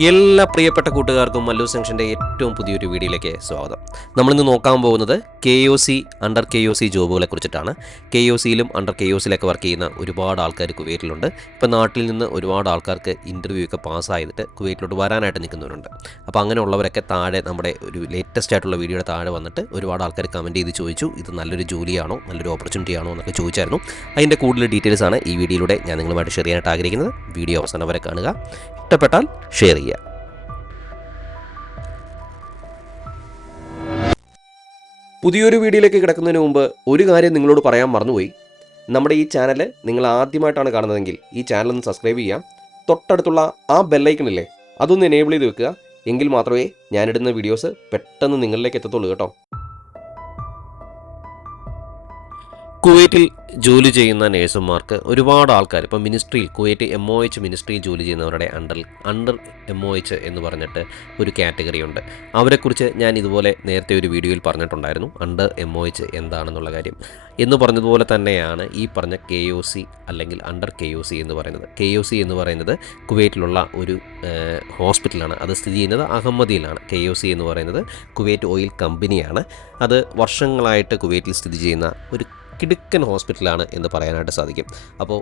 എല്ലാ പ്രിയപ്പെട്ട കൂട്ടുകാർക്കും മല്ലു സെങ്ഷന്റെ ഏറ്റവും പുതിയൊരു വീഡിയോയിലേക്ക് സ്വാഗതം. നമ്മളിന്ന് നോക്കാൻ പോകുന്നത് K O C under K O C ജോബുകളെ കുറിച്ചിട്ടാണ്. കെ ഒ സിയിലും അണ്ടർ കെ ഒ സിയിലൊക്കെ വർക്ക് ചെയ്യുന്ന ഒരുപാട് ആൾക്കാർ കുവൈറ്റിലുണ്ട്. ഇപ്പോൾ നാട്ടിൽ നിന്ന് ഒരുപാട് ആൾക്കാർക്ക് ഇന്റർവ്യൂ ഒക്കെ പാസ്സായിട്ട് കുവൈറ്റിലോട്ട് വരാനായിട്ട് നിൽക്കുന്നവരുണ്ട്. അപ്പോൾ അങ്ങനെയുള്ളവരൊക്കെ താഴെ നമ്മുടെ ഒരു ലേറ്റസ്റ്റ് ആയിട്ടുള്ള വീഡിയോയുടെ താഴെ വന്നിട്ട് ഒരുപാട് ആൾക്കാർ കമന്റ് ചെയ്ത് ചോദിച്ചു ഇത് നല്ലൊരു ജോലിയാണോ? നല്ലൊരു ഓപ്പർച്യൂണിറ്റി ആണോ? എന്നൊക്കെ ചോദിച്ചായിരുന്നു. അതിന്റെ കൂടുതൽ ഡീറ്റെയിൽസാണ് ഈ വീഡിയോയിലൂടെ ഞാൻ നിങ്ങളുമായിട്ട് ഷെയർ ചെയ്യാനായിട്ട് ആഗ്രഹിക്കുന്നത്. വീഡിയോ അവസാനം വരെ കാണുക. ഇഷ്ടപ്പെട്ടാൽ ഷെയർ ചെയ്യുക. പുതിയൊരു വീഡിയോയിലേക്ക് കിടക്കുന്നതിന് മുമ്പ് ഒരു കാര്യം നിങ്ങളോട് പറയാൻ മറന്നുപോയി. നമ്മുടെ ഈ ചാനൽ നിങ്ങൾ ആദ്യമായിട്ടാണ് കാണുന്നതെങ്കിൽ ഈ ചാനൽ ഒന്ന് സബ്സ്ക്രൈബ് ചെയ്യാം തൊട്ടടുത്തുള്ള ആ ബെല്ലൈക്കണില്ലേ അതൊന്ന് എനേബിൾ ചെയ്ത് വെക്കുക. എങ്കിൽ മാത്രമേ ഞാനിടുന്ന വീഡിയോസ് പെട്ടെന്ന് നിങ്ങളിലേക്ക് എത്തത്തുള്ളൂ കേട്ടോ. കുവൈറ്റിൽ ജോലി ചെയ്യുന്ന നേഴ്സുമാർക്ക് ഒരുപാട് ആൾക്കാർ ഇപ്പം മിനിസ്ട്രിയിൽ കുവൈറ്റ് എം ഒ എച്ച് മിനിസ്ട്രിയിൽ ജോലി ചെയ്യുന്നവരുടെ under under M O H എന്ന് പറഞ്ഞിട്ട് ഒരു കാറ്റഗറി ഉണ്ട്. അവരെക്കുറിച്ച് ഞാൻ ഇതുപോലെ നേരത്തെ ഒരു വീഡിയോയിൽ പറഞ്ഞിട്ടുണ്ടായിരുന്നു അണ്ടർ എം ഒ എച്ച് എന്താണെന്നുള്ള കാര്യം. എന്ന് പറഞ്ഞതുപോലെ തന്നെയാണ് ഈ പറഞ്ഞ കെ ഒ സി അല്ലെങ്കിൽ അണ്ടർ കെ ഒ സി എന്ന് പറയുന്നത്. കെ ഒ സി എന്ന് പറയുന്നത് കുവൈറ്റിലുള്ള ഒരു ഹോസ്പിറ്റലാണ്. അത് സ്ഥിതി ചെയ്യുന്നത് അഹമ്മദിയിലാണ്. കെ ഒ സി എന്ന് പറയുന്നത് കുവൈറ്റ് ഓയിൽ കമ്പനിയാണ്. അത് വർഷങ്ങളായിട്ട് കുവൈറ്റിൽ സ്ഥിതി ചെയ്യുന്ന ഒരു കിടുക്കൻ ഹോസ്പിറ്റലാണ് എന്ന് പറയാനായിട്ട് സാധിക്കും. അപ്പോൾ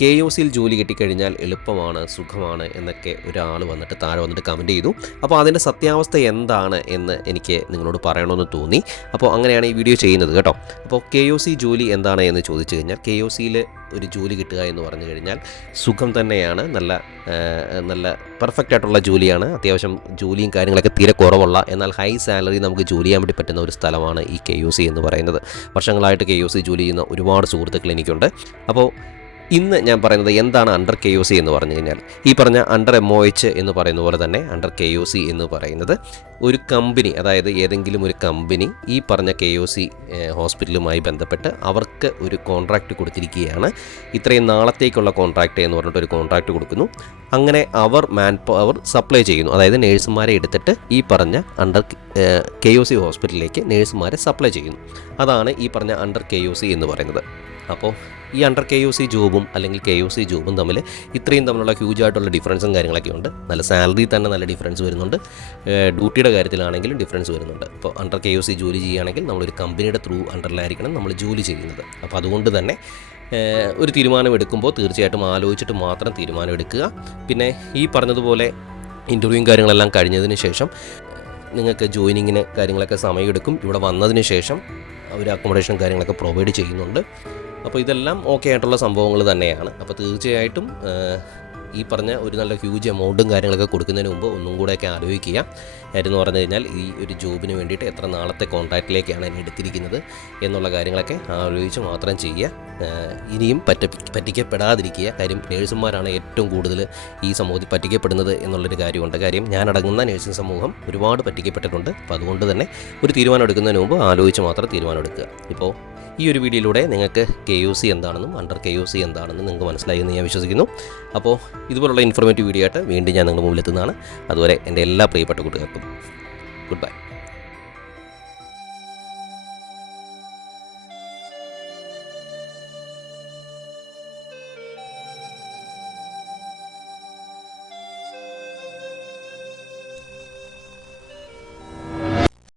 കെ ഒ സിയിൽ ജോലി കിട്ടിക്കഴിഞ്ഞാൽ എളുപ്പമാണ് സുഖമാണ് എന്നൊക്കെ ഒരാൾ വന്നിട്ട് താഴെ വന്നിട്ട് കമന്റ് ചെയ്തു. അപ്പോൾ അതിന്റെ സത്യാവസ്ഥ എന്താണ് എന്ന് എനിക്ക് നിങ്ങളോട് പറയണമെന്ന് തോന്നി. അപ്പോൾ അങ്ങനെയാണ് ഈ വീഡിയോ ചെയ്യുന്നത് കേട്ടോ. അപ്പോൾ കെ ഒ സി ജോലി എന്താണ് എന്ന് ചോദിച്ചു കഴിഞ്ഞാൽ കെ ഒ സിയിൽ ഒരു ജോലി കിട്ടുക എന്ന് പറഞ്ഞു കഴിഞ്ഞാൽ സുഖം തന്നെയാണ് നല്ല നല്ല പെർഫെക്റ്റ് ആയിട്ടുള്ള ജോലിയാണ്. അത്യാവശ്യം ജോലിയും കാര്യങ്ങളൊക്കെ തീരെ കുറവുള്ള എന്നാൽ ഹൈ സാലറി നമുക്ക് ജോലി ചെയ്യാൻ വേണ്ടി പറ്റുന്ന ഒരു സ്ഥലമാണ് ഈ കെ യു സി എന്ന് പറയുന്നത്. വർഷങ്ങളായിട്ട് കെ യു സി ജോലി ചെയ്യുന്ന ഒരുപാട് സുഹൃത്തുക്കൾ എനിക്കുണ്ട്. അപ്പോൾ ഇന്ന് ഞാൻ പറയുന്നത് എന്താണ് അണ്ടർ കെ യു സി എന്ന് പറഞ്ഞു കഴിഞ്ഞാൽ ഈ പറഞ്ഞ അണ്ടർ എം ഒ എച്ച് എന്ന് പറയുന്ന പോലെ തന്നെ അണ്ടർ കെ യു സി എന്ന് പറയുന്നത് ഒരു കമ്പനി അതായത് ഏതെങ്കിലും ഒരു കമ്പനി ഈ പറഞ്ഞ കെ ഒ സി ഹോസ്പിറ്റലുമായി ബന്ധപ്പെട്ട് അവർക്ക് ഒരു കോൺട്രാക്റ്റ് കൊടുത്തിരിക്കുകയാണ്. ഇത്രയും നാളത്തേക്കുള്ള കോൺട്രാക്റ്റ് എന്ന് പറഞ്ഞിട്ട് ഒരു കോൺട്രാക്റ്റ് കൊടുക്കുന്നു. അങ്ങനെ അവർ മാൻ പവർ സപ്ലൈ ചെയ്യുന്നു. അതായത് നേഴ്സുമാരെ എടുത്തിട്ട് ഈ പറഞ്ഞ അണ്ടർ കെ ഒ സി ഹോസ്പിറ്റലിലേക്ക് നേഴ്സുമാരെ സപ്ലൈ ചെയ്യുന്നു. അതാണ് ഈ പറഞ്ഞ അണ്ടർ കെ ഒ സി എന്ന് പറയുന്നത്. അപ്പോൾ ഈ അണ്ടർ കെ യു സി ജോബും അല്ലെങ്കിൽ കെ യു സി ജോബും തമ്മിൽ ഇത്രയും തമ്മിലുള്ള ഹ്യൂജ് ആയിട്ടുള്ള ഡിഫറൻസും കാര്യങ്ങളൊക്കെ ഉണ്ട്. നല്ല സാലറി തന്നെ നല്ല ഡിഫറൻസ് വരുന്നുണ്ട്. ഡ്യൂട്ടിയുടെ കാര്യത്തിലാണെങ്കിലും ഡിഫറൻസ് വരുന്നുണ്ട്. ഇപ്പോൾ അണ്ടർ കെ യു സി ജോലി ചെയ്യുകയാണെങ്കിൽ നമ്മളൊരു കമ്പനിയുടെ ത്രൂ അണ്ടറിലായിരിക്കണം നമ്മൾ ജോലി ചെയ്യുന്നത്. അപ്പോൾ അതുകൊണ്ട് തന്നെ ഒരു തീരുമാനമെടുക്കുമ്പോൾ തീർച്ചയായിട്ടും ആലോചിച്ചിട്ട് മാത്രം തീരുമാനമെടുക്കുക പിന്നെ ഈ പറഞ്ഞതുപോലെ ഇന്റർവ്യൂയും കാര്യങ്ങളെല്ലാം കഴിഞ്ഞതിന് ശേഷം നിങ്ങൾക്ക് ജോയിനിങ്ങിന് കാര്യങ്ങളൊക്കെ സമയമെടുക്കും. ഇവിടെ വന്നതിന് ശേഷം അവർ അക്കോമഡേഷൻ കാര്യങ്ങളൊക്കെ പ്രൊവൈഡ് ചെയ്യുന്നുണ്ട്. അപ്പോൾ ഇതെല്ലാം ഓക്കെ ആയിട്ടുള്ള സംഭവങ്ങൾ തന്നെയാണ്. അപ്പോൾ തീർച്ചയായിട്ടും ഈ പറഞ്ഞ ഒരു നല്ല ഹ്യൂജ് എമൗണ്ടും കാര്യങ്ങളൊക്കെ കൊടുക്കുന്നതിന് മുമ്പ് ഒന്നും കൂടെയൊക്കെ ആലോചിക്കുക. എന്ന് പറഞ്ഞു കഴിഞ്ഞാൽ ഈ ഒരു ജോബിന് വേണ്ടിയിട്ട് എത്ര നാളത്തെ കോൺട്രാക്റ്റിലേക്കാണ് എന്നെ എടുത്തിരിക്കുന്നത് എന്നുള്ള കാര്യങ്ങളൊക്കെ ആലോചിച്ച് മാത്രം ചെയ്യുക. ഇനിയും പറ്റ പറ്റിക്കപ്പെടാതിരിക്കുക. കാര്യം നേഴ്സുമാരാണ് ഏറ്റവും കൂടുതൽ ഈ സമൂഹത്തിൽ പറ്റിക്കപ്പെടുന്നത് എന്നുള്ളൊരു കാര്യമുണ്ട്. കാര്യം ഞാൻ അടങ്ങുന്ന നേഴ്സിംഗ് സമൂഹം ഒരുപാട് പറ്റിക്കപ്പെട്ടിട്ടുണ്ട്. അപ്പോൾ അതുകൊണ്ട് തന്നെ ഒരു തീരുമാനം എടുക്കുന്നതിന് മുമ്പ് ആലോചിച്ച് മാത്രം തീരുമാനം എടുക്കുക. ഇപ്പോൾ ഈ ഒരു വീഡിയോയിലൂടെ നിങ്ങൾക്ക് കെ യു സി എന്താണെന്നും അണ്ടർ കെ യു സി എന്താണെന്നും നിങ്ങൾക്ക് മനസ്സിലായി എന്ന് ഞാൻ വിശ്വസിക്കുന്നു. അപ്പോൾ ഇതുപോലുള്ള ഇൻഫോർമേറ്റീവ് വീഡിയോ ആയിട്ട് വീണ്ടും ഞാൻ നിങ്ങളുടെ മുമ്പിലെത്തുന്നതാണ്. അതുവരെ എന്റെ എല്ലാ പ്രിയപ്പെട്ട കൂട്ടുകാർക്കും ഗുഡ് ബൈ